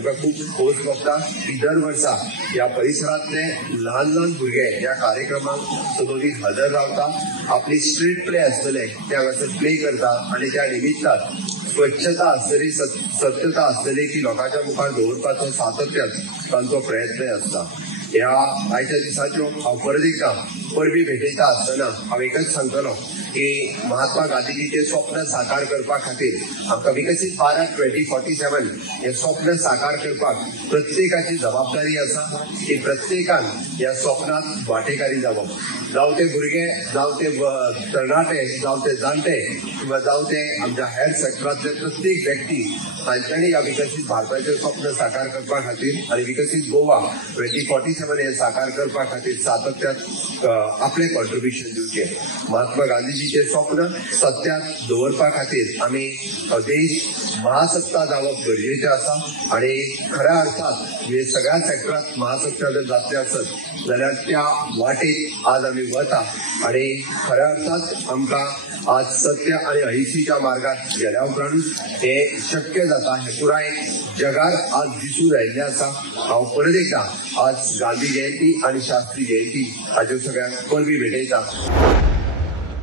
आमकां खूब खोस भोगता की दर वर्सा ह्या परिसरांतले ल्हान ल्हान भुरगे ह्या कार्यक्रमाक सदोदीक हजर रावता, आपली स्ट्रीट प्ले आसतले ते हांगासर प्ले करता आनी त्या निमित्तान स्वच्छता आसतली, सत्यता आसतली ती लोकांच्या मुखार दवरपाचो सातत्यान तांचो प्रयत्न आसता। ह्या आयच्या दिसाच्यो हांव परत एकदां परबी भेटयता आसतना हांव एकच सांगतलों की महात्मा गांधीजीचे स्वप्न साकार करपा खातीर आमकां विकसीत भारत 2047 हे स्वप्न साकार करपाक प्रत्येकाची जबाबदारी आसा की प्रत्येकान ह्या स्वप्नात वांटेकारी जावप, जावं ते भुरगे, जावं ते तरणाटे, जावं ते जाणटे किंवा जावं ते आमच्या हेल्थ सेक्टरांतले प्रत्येक व्यक्ती हांच्यांनी ह्या विकसीत भारताचें स्वप्न साकार करपा खातीर आनी विकसीत गोवा 2047 हे साकार करपा खातीर सातत्यान आपले कॉन्ट्रिब्युशन दिवचें। महात्मा गांधीजीचे स्वप्न सत्यात दवरपा खातीर आमी देश महासत्ता जावप गरजेचें आसा आनी खऱ्या अर्थात हे सगळ्या सेक्टरांत महासत्ता जर जातले आसत जाल्यार त्या वाटेक आज आमी वता आनी खऱ्या अर्थात आमकां आज सत्य आणि अहिंसेच्या मार्गात गेल्या उपरांत हे शक्य जाता हे पुराय जगात आज दिसून आयिल्लें आसा। हांव परत एकदां आज गांधी जयंती आणि शास्त्री जयंती हाज्यो सगळ्यांक परबी भेटयता।